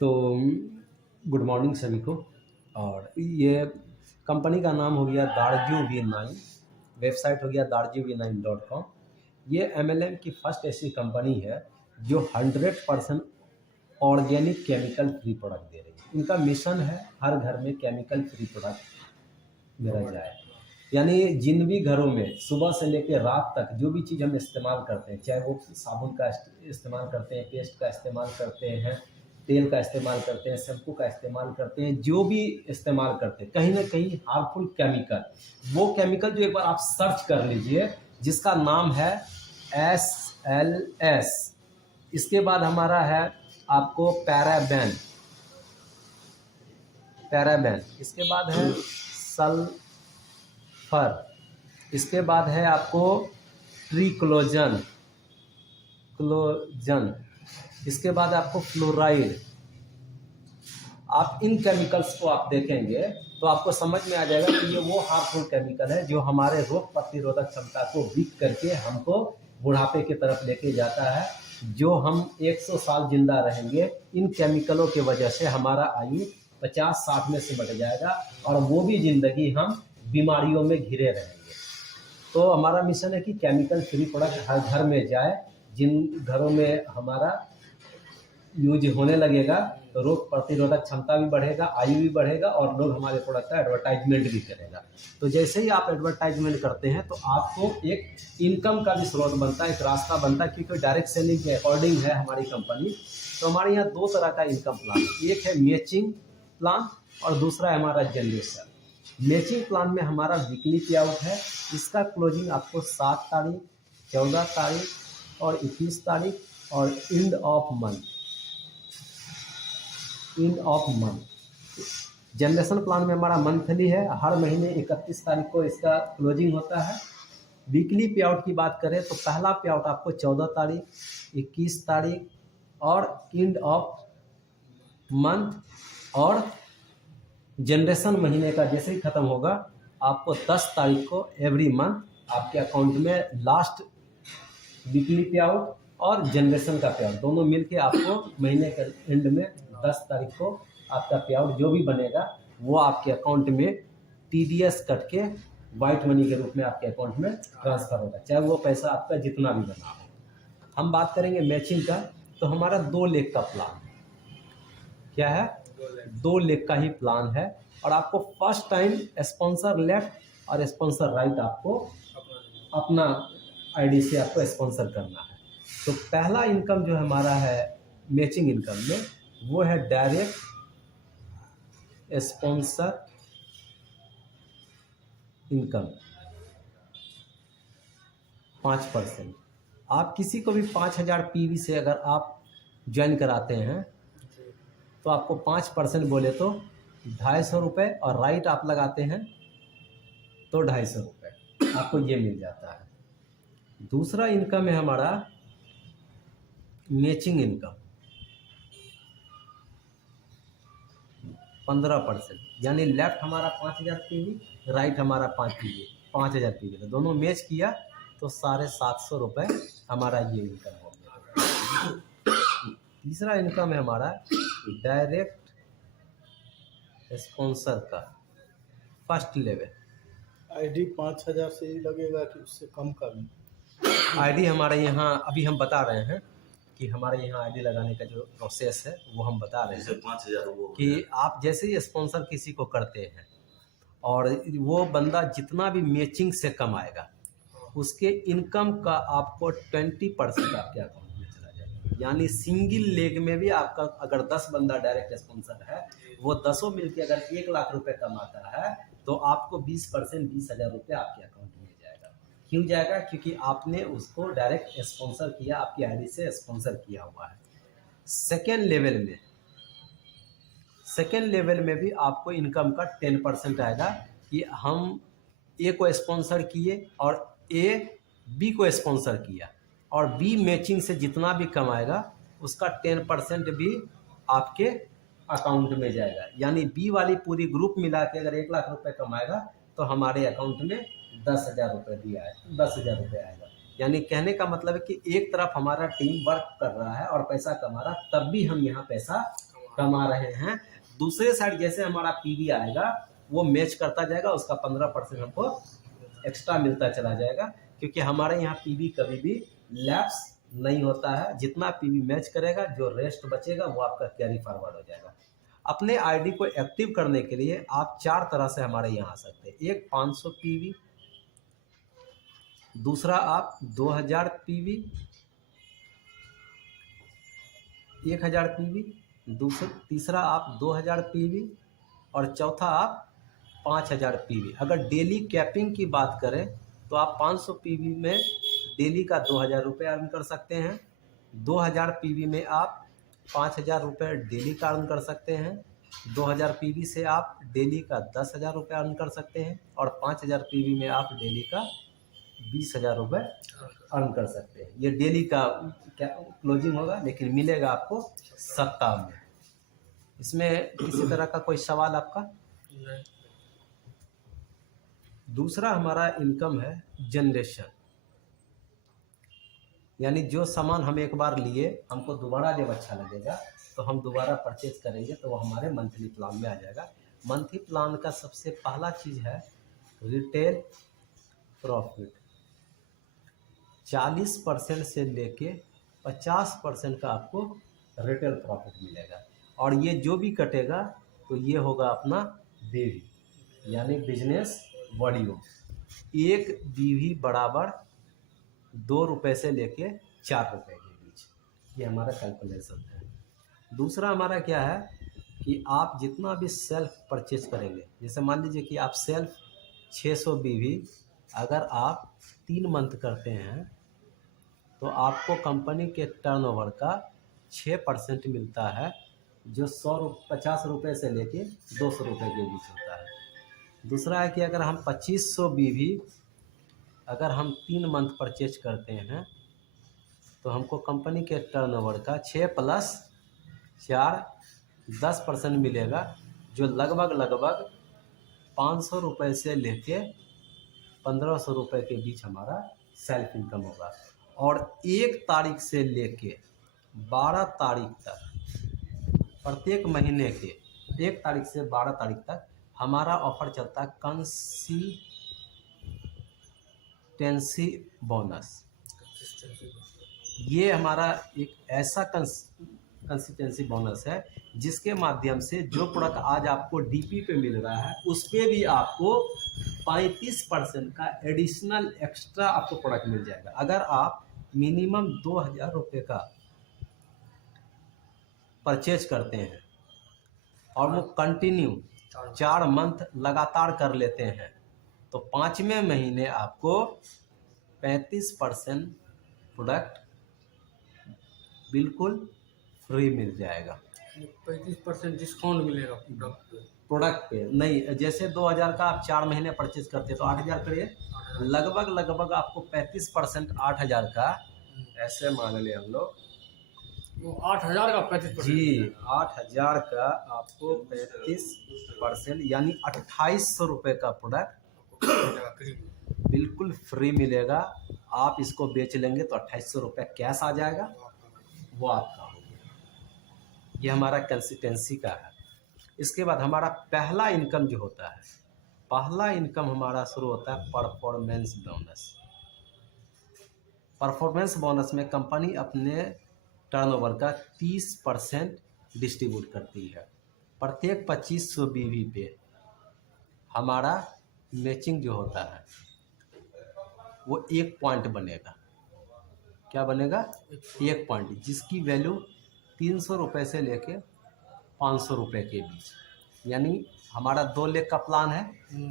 तो good morning सभी को। और ये कंपनी का नाम हो गया दार्जू V9, वेबसाइट हो गया darjuv9.com। ये MLM की फर्स्ट ऐसी कंपनी है जो 100% ऑर्गेनिक केमिकल फ्री प्रोडक्ट दे रही है। इनका मिशन है हर घर में केमिकल फ्री प्रोडक्ट मेरा जाए। यानी जिन भी घरों में सुबह से लेकर रात तक जो भी चीज़ हम इस्तेमाल करते हैं, चाहे वो साबुन का इस्तेमाल करते हैं, पेस्ट का इस्तेमाल करते हैं, तेल का इस्तेमाल करते हैं, शैम्पू का इस्तेमाल करते हैं, जो भी इस्तेमाल करते हैं, कहीं ना कहीं हार्मफुल केमिकल, वो केमिकल जो एक बार आप सर्च कर लीजिए जिसका नाम है SLS। इसके बाद हमारा है आपको पैराबेन, इसके बाद है सल्फर, इसके बाद है आपको ट्रिक्लोजन, इसके बाद आपको फ्लोराइड। आप इन केमिकल्स को आप देखेंगे तो आपको समझ में आ जाएगा कि ये वो हार्मफुल केमिकल है जो हमारे रोग प्रतिरोधक क्षमता को वीक करके हमको बुढ़ापे की तरफ लेके जाता है। जो हम 100 साल जिंदा रहेंगे, इन केमिकलों की वजह से हमारा आयु 50-60 में सिमट जाएगा और वो भी जिंदगी हम बीमारियों में घिरे रहेंगे। तो हमारा मिशन है कि केमिकल फ्री प्रोडक्ट हर घर में जाए। जिन घरों में हमारा यूज होने लगेगा तो रोग प्रतिरोधक क्षमता भी बढ़ेगा, आयु भी बढ़ेगा और लोग हमारे प्रोडक्ट का एडवर्टाइजमेंट भी करेगा। तो जैसे ही आप एडवर्टाइजमेंट करते हैं तो आपको एक इनकम का भी स्रोत बनता है, एक रास्ता बनता है, क्योंकि डायरेक्ट सेलिंग के अकॉर्डिंग है हमारी कंपनी। तो हमारे यहाँ 2 तरह का इनकम प्लान है, एक है मैचिंग प्लान और दूसरा है हमारा जनरेशन। मैचिंग प्लान में हमारा वीकली पे आउट है। इसका क्लोजिंग आपको 7 तारीख, 14 तारीख और 21 तारीख और end of month. Generation plan में हमारा मंथली है, हर महीने 31 तारीख को इसका क्लोजिंग होता है। वीकली पे आउट की बात करें तो पहला पे आउट आपको 14 तारीख, 21 तारीख और एंड ऑफ मंथ। और जनरेशन महीने का जैसे ही खत्म होगा आपको 10 तारीख को एवरी मंथ आपके अकाउंट में लास्ट वीकली पे आउट और जनरेशन का पे आउट दोनों मिलके आपको महीने के एंड में 10 तारीख को आपका पे आउट जो भी बनेगा वो आपके अकाउंट में TDS कट के वाइट मनी के रूप में आपके अकाउंट में ट्रांसफर होगा, चाहे वो पैसा आपका जितना भी बना हो। हम बात करेंगे मैचिंग का, तो हमारा 2 लेग का प्लान क्या है, 2 लेग का ही प्लान है। और आपको फर्स्ट टाइम स्पॉन्सर लेफ्ट और स्पॉन्सर राइट आपको अपना ID से आपको स्पॉन्सर करना है। तो पहला इनकम जो हमारा है मैचिंग इनकम में वो है डायरेक्ट स्पॉन्सर इनकम 5%। आप किसी को भी 5000 PV से अगर आप ज्वाइन कराते हैं तो आपको 5% बोले तो 250 रुपये और राइट आप लगाते हैं तो 250 रुपये आपको ये मिल जाता है। दूसरा इनकम है हमारा मैचिंग इनकम 15%, यानी लेफ्ट हमारा 5000 PV, राइट हमारा 5000 PV, तो दोनों मैच किया तो 750 रुपये हमारा ये इनकम हो गया। तीसरा इनकम है हमारा डायरेक्ट स्पॉन्सर का फर्स्ट लेवल। ID 5000 से ही लगेगा कि उससे कम का भी? ID हमारे यहाँ अभी हम बता रहे हैं कि हमारे यहाँ ID लगाने का जो प्रोसेस है वो हम बता रहे हैं 5000 कि आप जैसे ही स्पॉन्सर किसी को करते हैं और वो बंदा जितना भी मैचिंग से कमाएगा उसके इनकम का आपको 20% आपके अकाउंट में चला जाएगा। यानी सिंगल लेग में भी आपका अगर 10 बंदा डायरेक्ट स्पॉन्सर है, वो 10 मिलके अगर 1 लाख रुपए कमाता है तो आपको 20% 20,000 रुपये आपके अकाउंट में जाएगा। क्यों जाएगा? क्योंकि आपने उसको डायरेक्ट स्पॉन्सर किया, आपकी ID से स्पॉन्सर किया हुआ है। सेकेंड लेवल में भी आपको इनकम का 10% आएगा कि हम A को स्पॉन्सर किए और A B को स्पॉन्सर किया और B मैचिंग से जितना भी कमाएगा उसका 10% भी आपके अकाउंट में जाएगा। यानी B वाली पूरी ग्रुप मिला के अगर 1 लाख रुपए कमाएगा तो हमारे अकाउंट में 10,000 रुपये भी आएगा, 10,000 रुपये आएगा। यानी कहने का मतलब है कि एक तरफ हमारा टीम वर्क कर रहा है और पैसा कमा रहा, तब भी हम यहाँ पैसा कमा रहे हैं। दूसरे साइड जैसे हमारा पीवी आएगा वो मैच करता जाएगा, उसका 15% हमको एक्स्ट्रा मिलता चला जाएगा, क्योंकि हमारे यहाँ पीवी कभी भी लैप्स नहीं होता है। जितना पीवी मैच करेगा जो रेस्ट बचेगा वो आपका कैरी फॉरवर्ड हो जाएगा। अपने आईडी को एक्टिव करने के लिए आप 4 तरह से हमारे यहाँ आ सकते हैं। एक 500 पीवी, दूसरा आप 2000 पीवी, 1000 पीवी, तीसरा आप 2000 पीवी और चौथा आप 5000 पीवी। अगर डेली कैपिंग की बात करें तो आप 500 पीवी में डेली का 2000 रुपये अर्न कर सकते हैं, 2000 पीवी में आप 5000 रुपये डेली का अर्न कर सकते हैं, 2000 पीवी से आप डेली का 10,000 रुपये अर्न कर सकते हैं और 5000 पीवी में आप डेली का 20,000 रुपये अर्न कर सकते हैं। ये डेली का क्या क्लोजिंग होगा, लेकिन मिलेगा आपको सप्ताह में। इसमें किसी तरह का कोई सवाल आपका? नहीं। दूसरा हमारा इनकम है जनरेशन, यानी जो सामान हम एक बार लिए हमको दोबारा जब अच्छा लगेगा तो हम दोबारा परचेज करेंगे तो वो हमारे मंथली प्लान में आ जाएगा। मंथली प्लान का सबसे पहला चीज़ है रिटेल प्रॉफिट। 40% से लेके 50% का आपको रिटेल प्रॉफिट मिलेगा, और ये जो भी कटेगा तो ये होगा अपना बीवी, यानी बिजनेस वॉल्यूम। एक बीवी बराबर 2 रुपये से लेके 4 रुपये के बीच, ये हमारा कैलकुलेशन है। दूसरा हमारा क्या है कि आप जितना भी सेल्फ परचेज करेंगे, जैसे मान लीजिए कि आप सेल्फ 600 बीवी अगर आप 3 मंथ करते हैं तो आपको कंपनी के टर्नओवर का 6% मिलता है, जो 50 रुपये से लेके 200 रुपये के बीच होता है। दूसरा है कि अगर हम 2500 बीवी अगर हम 3 मंथ परचेज करते हैं तो हमको कंपनी के टर्नओवर का 6 + 4 10% मिलेगा, जो लगभग 500 रुपये से लेके 1500 रुपये के बीच हमारा सेल्फ इनकम होगा। और 1 तारीख से लेके 12 तारीख तक, प्रत्येक महीने के 1 तारीख से 12 तारीख तक हमारा ऑफर चलता है कंसिस्टेंसी बोनस। ये हमारा एक ऐसा कंसिस्टेंसी बोनस है जिसके माध्यम से जो प्रोडक्ट आज आपको डीपी पे मिल रहा है उस पर भी आपको 35% का एडिशनल एक्स्ट्रा आपको प्रोडक्ट मिल जाएगा। अगर आप मिनिमम 2000 रुपये का परचेज करते हैं और वो कंटिन्यू 4 मंथ लगातार कर लेते हैं तो 5वें महीने आपको 35% प्रोडक्ट बिल्कुल फ्री मिल जाएगा। 35% डिस्काउंट मिलेगा प्रोडक्ट पे नहीं, जैसे 2000 का आप 4 महीने परचेज करते हैं तो 8000 करिए, लगभग आपको 35% 8000 का, ऐसे मान ले हम लोग, वो 8000 का 35% जी 8000 का आपको 35% यानी 2800 रुपये का प्रोडक्ट बिल्कुल फ्री मिलेगा। आप इसको बेच लेंगे तो 2800 रुपये कैश आ जाएगा, वो आपका हो गया। ये हमारा कंसिस्टेंसी का है। इसके बाद हमारा पहला इनकम जो होता है, पहला इनकम हमारा शुरू होता है परफॉर्मेंस बोनस। परफॉर्मेंस बोनस में कंपनी अपने टर्नओवर का 30% डिस्ट्रीब्यूट करती है। प्रत्येक 2500 बीवी पे हमारा मैचिंग जो होता है वो 1 पॉइंट बनेगा। क्या बनेगा? 1 पॉइंट, जिसकी वैल्यू 300 रुपये से लेके 500 रुपये के बीच। यानी हमारा 2 लेग का प्लान है,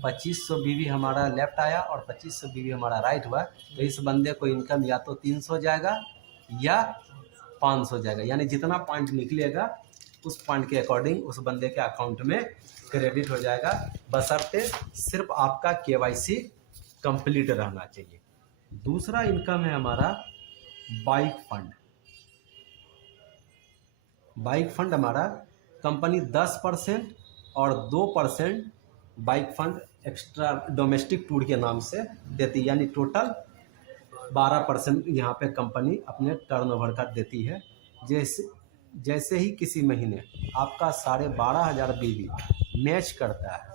2500 बीवी हमारा लेफ्ट आया और 2500 बीवी हमारा राइट हुआ, तो इस बंदे को इनकम या तो 300 जाएगा या 500 जाएगा। यानी जितना पॉइंट निकलेगा उस पॉइंट के अकॉर्डिंग उस बंदे के अकाउंट में क्रेडिट हो जाएगा, बशर्ते सिर्फ आपका KYC कंप्लीट रहना चाहिए। दूसरा इनकम है हमारा बाइक फंड। बाइक फंड हमारा कंपनी 10% और 2% bike fund extra domestic tour के नाम से देती है, यानी टोटल 12% यहाँ पे कंपनी अपने टर्नओवर का देती है। जैसे ही किसी महीने आपका 12,500 बीवी मैच करता है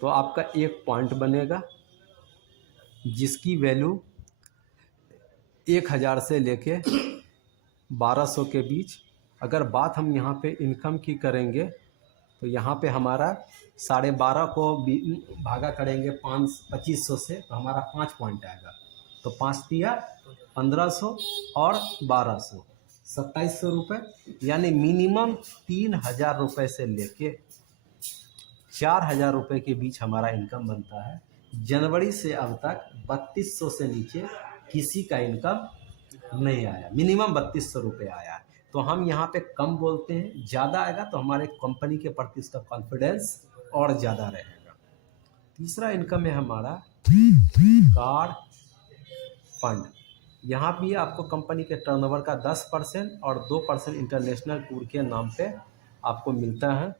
तो आपका एक पॉइंट बनेगा जिसकी वैल्यू 1,000 से लेके 1,200 के बीच। अगर बात हम यहाँ पे इनकम की करेंगे तो यहाँ पे हमारा 12.5 को भागा करेंगे 2500 से तो हमारा 5 पॉइंट आएगा। तो 5 दिया 1500 और 1200 2700 रुपये, यानी मिनिमम 3,000 रुपये से लेके 4,000 रुपये के बीच हमारा इनकम बनता है। जनवरी से अब तक 3200 से नीचे किसी का इनकम नहीं आया, मिनिमम 3200 रुपये आया है। तो हम यहाँ पे कम बोलते हैं, ज़्यादा आएगा तो हमारे कंपनी के प्रति इसका कॉन्फिडेंस और ज़्यादा रहेगा। तीसरा इनकम है हमारा कार्ड फंड। यहाँ भी आपको कंपनी के टर्नओवर का 10% और 2% इंटरनेशनल टूर के नाम पे आपको मिलता है।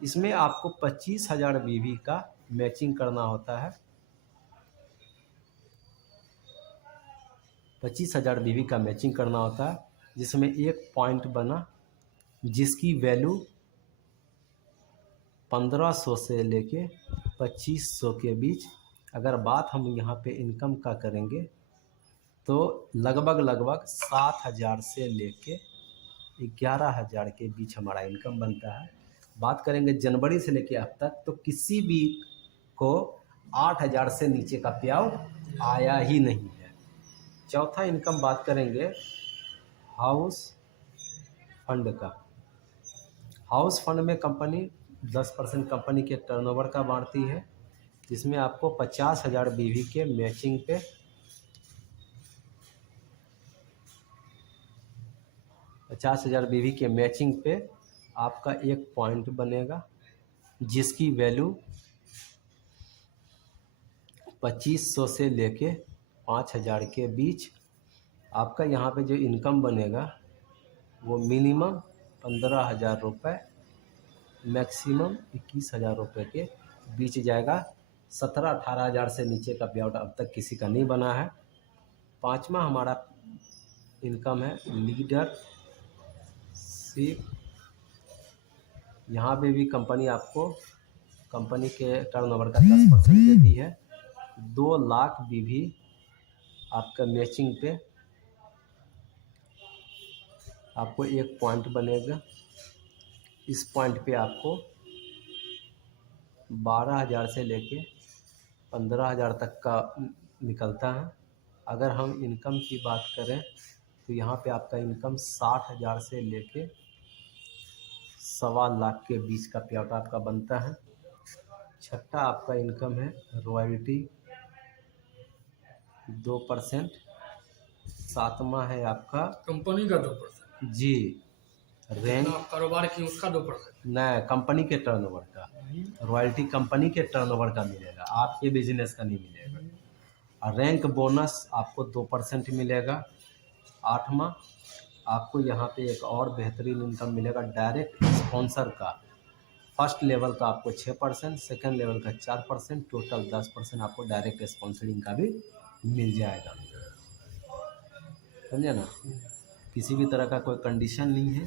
इसमें आपको 25,000 बीवी का मैचिंग करना होता है। 25,000 बीवी का मैचिंग करना होता है, जिसमें एक पॉइंट बना जिसकी वैल्यू 1500 से लेके 2500 के बीच। अगर बात हम यहाँ पे इनकम का करेंगे तो लगभग 7,000 से लेके 11,000 के बीच हमारा इनकम बनता है। बात करेंगे जनवरी से लेके अब तक तो किसी भी को 8,000 से नीचे का पेआउट आया ही नहीं है। चौथा इनकम बात करेंगे हाउस फंड का। हाउस फंड में कंपनी 10% कंपनी के टर्नओवर का बांटती है, जिसमें आपको 50,000 बीवी के मैचिंग पे 50,000 बीवी के मैचिंग पे आपका एक पॉइंट बनेगा जिसकी वैल्यू 2500 से लेके 5,000 के बीच। आपका यहाँ पे जो इनकम बनेगा वो मिनिमम 15,000 रुपये, मैक्सिमम 21,000 रुपये के बीच जाएगा। 17-18,000 से नीचे का पेआउट अब तक किसी का नहीं बना है। पांचवा हमारा इनकम है लीडरशिप। यहाँ पे भी कंपनी आपको कंपनी के टर्नओवर का 10% देती है। 2 लाख बीवी आपका मैचिंग पे आपको एक पॉइंट बनेगा। इस पॉइंट पे आपको 12,000 से लेके 15,000 तक का निकलता है। अगर हम इनकम की बात करें तो यहाँ पे आपका इनकम 60,000 से लेके 1.25 लाख के बीच का पेआउट आपका बनता है। छठा आपका इनकम है रॉयल्टी 2%। सातवां है आपका कंपनी का 2%। जी रैंक कारोबार की उसका 2%। नहीं, कंपनी के टर्नओवर का रॉयल्टी कंपनी के टर्नओवर का मिलेगा, आपके बिजनेस का नहीं मिलेगा। और रैंक बोनस आपको 2% मिलेगा। आठवां आपको यहाँ पे एक और बेहतरीन इनकम मिलेगा डायरेक्ट स्पॉन्सर का। फर्स्ट लेवल का आपको 6%, सेकंड लेवल का 4%, टोटल 10% आपको डायरेक्ट स्पॉन्सरिंग का भी मिल जाएगा। समझे ना, किसी भी तरह का कोई कंडीशन नहीं है।